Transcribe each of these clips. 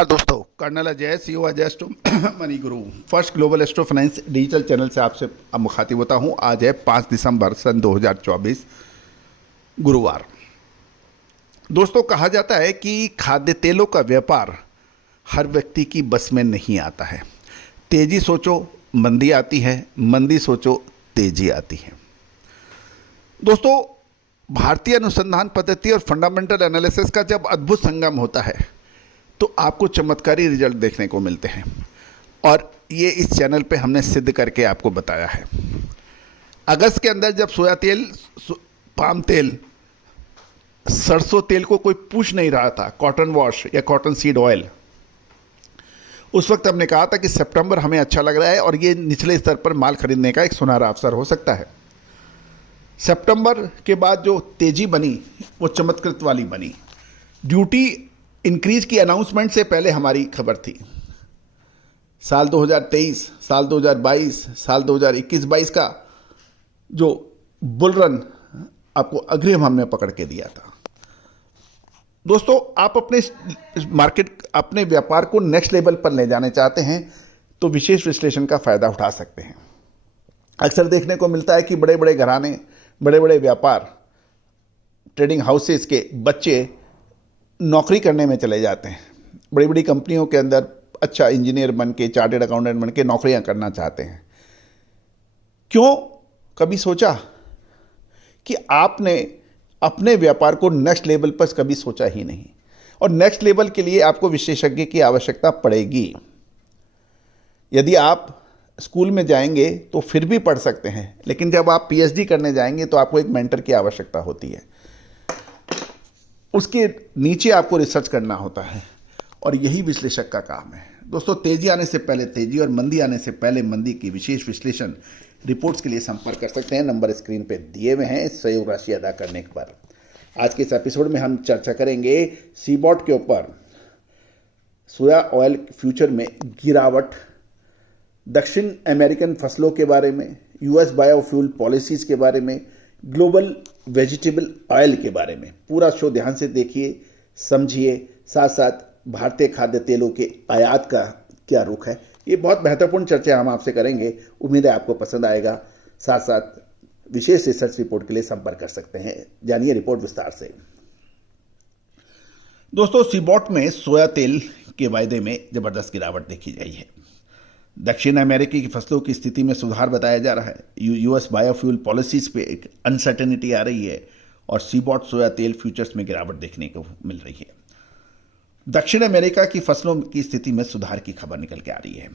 नमस्कार दोस्तों, colonel Ajay CEO Ajay astro money guru first global astro finance digital channel से आपसे अब मुखातिब होता हूं। आज है 5 दिसंबर सन 2024 गुरुवार। दोस्तों, कहा जाता है कि खाद्य तेलों का व्यापार हर व्यक्ति की बस में नहीं आता है। तेजी सोचो मंदी आती है, मंदी सोचो तेजी आती है। दोस्तों, भारतीय अनुसंधान पद्धति और फंडामेंटल एनालिसिस का जब अद्भुत संगम होता है तो आपको चमत्कारी रिजल्ट देखने को मिलते हैं, और ये इस चैनल पे हमने सिद्ध करके आपको बताया है। अगस्त के अंदर जब सोया तेल, पाम तेल, सरसों तेल को कोई पूछ नहीं रहा था, कॉटन वॉश या कॉटन सीड ऑयल, उस वक्त हमने कहा था कि सितंबर हमें अच्छा लग रहा है और ये निचले स्तर पर माल खरीदने का एक सुनहरा अवसर हो सकता है। सितंबर के बाद जो तेजी बनी वो चमत्कृत वाली बनी। ड्यूटी इंक्रीज की अनाउंसमेंट से पहले हमारी खबर थी। साल 2023, साल 2022, साल 2021-22 का जो बुल रन आपको अग्रिम हमने पकड़ के दिया था। दोस्तों, आप अपने मार्केट, अपने व्यापार को नेक्स्ट लेवल पर ले जाने चाहते हैं तो विशेष विश्लेषण का फायदा उठा सकते हैं। अक्सर देखने को मिलता है कि बड़े बड़े घराने, बड़े बड़े व्यापार, ट्रेडिंग हाउसेस के बच्चे नौकरी करने में चले जाते हैं। बड़ी बड़ी कंपनियों के अंदर अच्छा इंजीनियर बन के, चार्टेड अकाउंटेंट बन के नौकरियां करना चाहते हैं। क्यों? कभी सोचा कि आपने अपने व्यापार को नेक्स्ट लेवल पर कभी सोचा ही नहीं, और नेक्स्ट लेवल के लिए आपको विशेषज्ञ की आवश्यकता पड़ेगी। यदि आप स्कूल में जाएंगे तो फिर भी पढ़ सकते हैं, लेकिन जब आप पीएचडी करने जाएंगे तो आपको एक मेंटर की आवश्यकता होती है। उसके नीचे आपको रिसर्च करना होता है, और यही विश्लेषक का काम है। दोस्तों, तेजी आने से पहले तेजी और मंदी आने से पहले मंदी की विशेष विश्लेषण रिपोर्ट्स के लिए संपर्क कर सकते हैं। नंबर स्क्रीन पे दिए हुए हैं, सहयोग राशि अदा करने पर। आज के इस एपिसोड में हम चर्चा करेंगे सीबॉट के ऊपर, सोया ऑयल फ्यूचर में गिरावट, दक्षिण अमेरिकन फसलों के बारे में, यूएस बायोफ्यूल पॉलिसीज के बारे में, ग्लोबल वेजिटेबल ऑयल के बारे में। पूरा शो ध्यान से देखिए, समझिए। साथ साथ भारतीय खाद्य तेलों के आयात का क्या रुख है, ये बहुत महत्वपूर्ण चर्चा हम आपसे करेंगे। उम्मीद है आपको पसंद आएगा। साथ साथ विशेष रिसर्च रिपोर्ट के लिए संपर्क कर सकते हैं। जानिए रिपोर्ट विस्तार से। दोस्तों, सीबॉट में सोया तेल के वायदे में जबरदस्त गिरावट देखी गई है। दक्षिण अमेरिकी की फसलों की स्थिति में सुधार बताया जा रहा है। यूएस बायोफ्यूल पॉलिसीज पे एक अनसर्टेनिटी आ रही है, और सीबॉट सोया तेल फ्यूचर्स में गिरावट देखने को मिल रही है। दक्षिण अमेरिका की फसलों की स्थिति में सुधार की खबर निकल के आ रही है।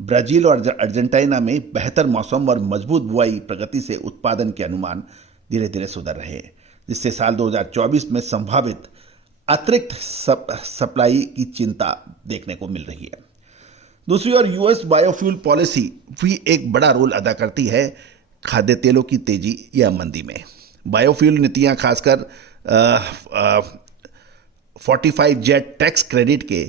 ब्राजील और अर्जेंटीना में बेहतर मौसम और मजबूत बुआई प्रगति से उत्पादन के अनुमान धीरे धीरे सुधर रहे हैं, जिससे साल 2024 में संभावित अतिरिक्त सप्लाई की चिंता देखने को मिल रही है। दूसरी ओर यूएस बायोफ्यूल पॉलिसी भी एक बड़ा रोल अदा करती है खाद्य तेलों की तेजी या मंदी में। बायोफ्यूल नीतियां, खासकर 45 जेट टैक्स क्रेडिट के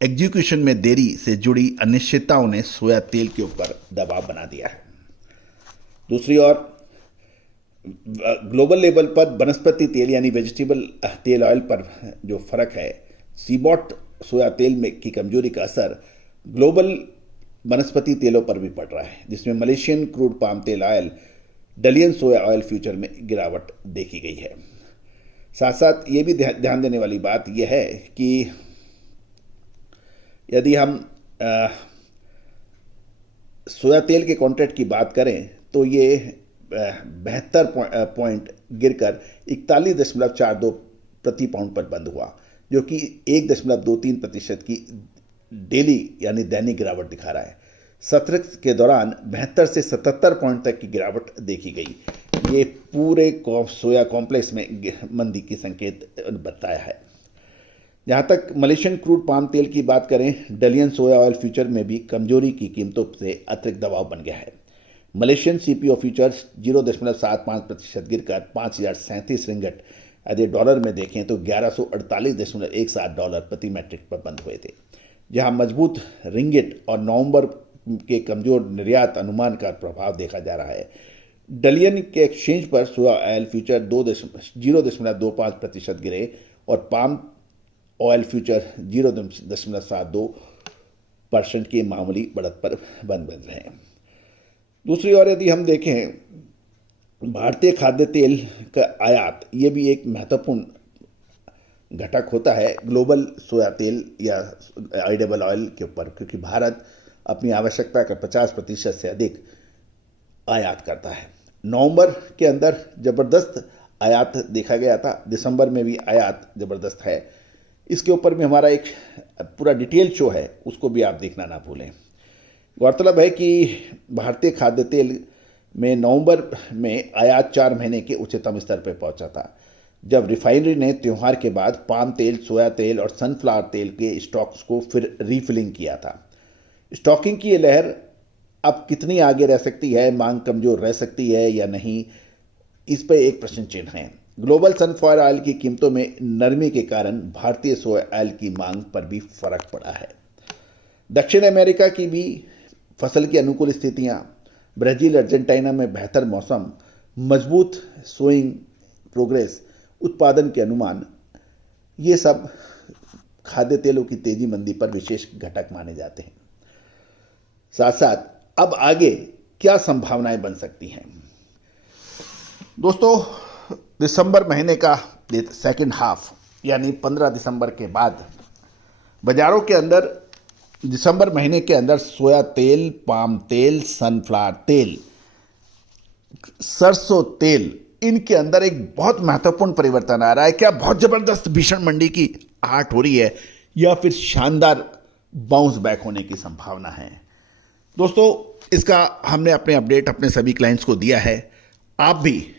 एग्जीक्यूशन में देरी से जुड़ी अनिश्चितताओं ने सोया तेल के ऊपर दबाव बना दिया है। दूसरी ओर ग्लोबल लेवल पर वनस्पति तेल यानी वेजिटेबल तेल ऑयल पर जो फर्क है, सीबॉट सोया तेल में की कमजोरी का असर ग्लोबल वनस्पति तेलों पर भी पड़ रहा है, जिसमें मलेशियन क्रूड पाम तेल ऑयल, डलियन सोया ऑयल फ्यूचर में गिरावट देखी गई है। साथ साथ ये भी ध्यान देने वाली बात यह है कि यदि हम सोया तेल के कॉन्ट्रैक्ट की बात करें तो ये 72 पॉइंट गिरकर 41.42 प्रति पाउंड पर बंद हुआ, जो कि 1.23% की डेली यानी दैनिक गिरावट दिखा रहा है। सत्र के दौरान 72 से 77 पॉइंट तक की गिरावट देखी गई। ये पूरे सोया कॉम्प्लेक्स में मंदी की संकेत बताया है। जहां तक मलेशियन क्रूड पाम तेल की बात करें, डलियन सोया ऑयल फ्यूचर में भी कमजोरी की कीमतों से अतिरिक्त दबाव बन गया है। मलेशियन सीपीओ फ्यूचर्स 0.75% गिरकर 5,037 रिंगट, यदि डॉलर में देखें तो 1148.17 डॉलर प्रति मैट्रिक पर बंद हुए थे। जहां मजबूत रिंगिट और नवंबर के कमजोर निर्यात अनुमान का प्रभाव देखा जा रहा है। डलियन के एक्सचेंज पर सोया ऑयल फ्यूचर 0.25% गिरे, और पाम ऑयल फ्यूचर 0.72% की मामूली बढ़त पर बंद रहे हैं। दूसरी ओर यदि हम देखें भारतीय खाद्य तेल का आयात, ये भी एक महत्वपूर्ण घटक होता है ग्लोबल सोया तेल या एडिबल ऑयल के ऊपर, क्योंकि भारत अपनी आवश्यकता का 50% से अधिक आयात करता है। नवंबर के अंदर ज़बरदस्त आयात देखा गया था, दिसंबर में भी आयात ज़बरदस्त है। इसके ऊपर भी हमारा एक पूरा डिटेल शो है, उसको भी आप देखना ना भूलें। गौरतलब है कि भारतीय खाद्य तेल में नवंबर में आयात 4 महीने के उच्चतम स्तर पर पहुंचा था, जब रिफाइनरी ने त्यौहार के बाद पाम तेल, सोया तेल और सनफ्लावर तेल के स्टॉक्स को फिर रीफिलिंग किया था। स्टॉकिंग की ये लहर अब कितनी आगे रह सकती है, मांग कमजोर रह सकती है या नहीं, इस पर एक प्रश्न चिन्ह है। ग्लोबल सनफ्लावर ऑयल की कीमतों में नरमी के कारण भारतीय सोया ऑयल की मांग पर भी फर्क पड़ा है। दक्षिण अमेरिका की भी फसल की अनुकूल स्थितियां, ब्राजील अर्जेंटीना में बेहतर मौसम, मजबूत सोइंग प्रोग्रेस, उत्पादन के अनुमान, ये सब खाद्य तेलों की तेजी मंदी पर विशेष घटक माने जाते हैं। साथ साथ अब आगे क्या संभावनाएं बन सकती हैं? दोस्तों, दिसंबर महीने का सेकेंड हाफ यानी 15 दिसंबर के बाद बाजारों के अंदर दिसंबर महीने के अंदर सोया तेल, पाम तेल, सनफ्लावर तेल, सरसों तेल, इनके अंदर एक बहुत महत्वपूर्ण परिवर्तन आ रहा है। क्या बहुत जबरदस्त भीषण मंडी की आहट हो रही है या फिर शानदार बाउंस बैक होने की संभावना है? दोस्तों, इसका हमने अपने अपडेट अपने सभी क्लाइंट्स को दिया है। आप भी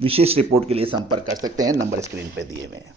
विशेष रिपोर्ट के लिए संपर्क कर सकते हैं, नंबर स्क्रीन पे दिए हुए हैं।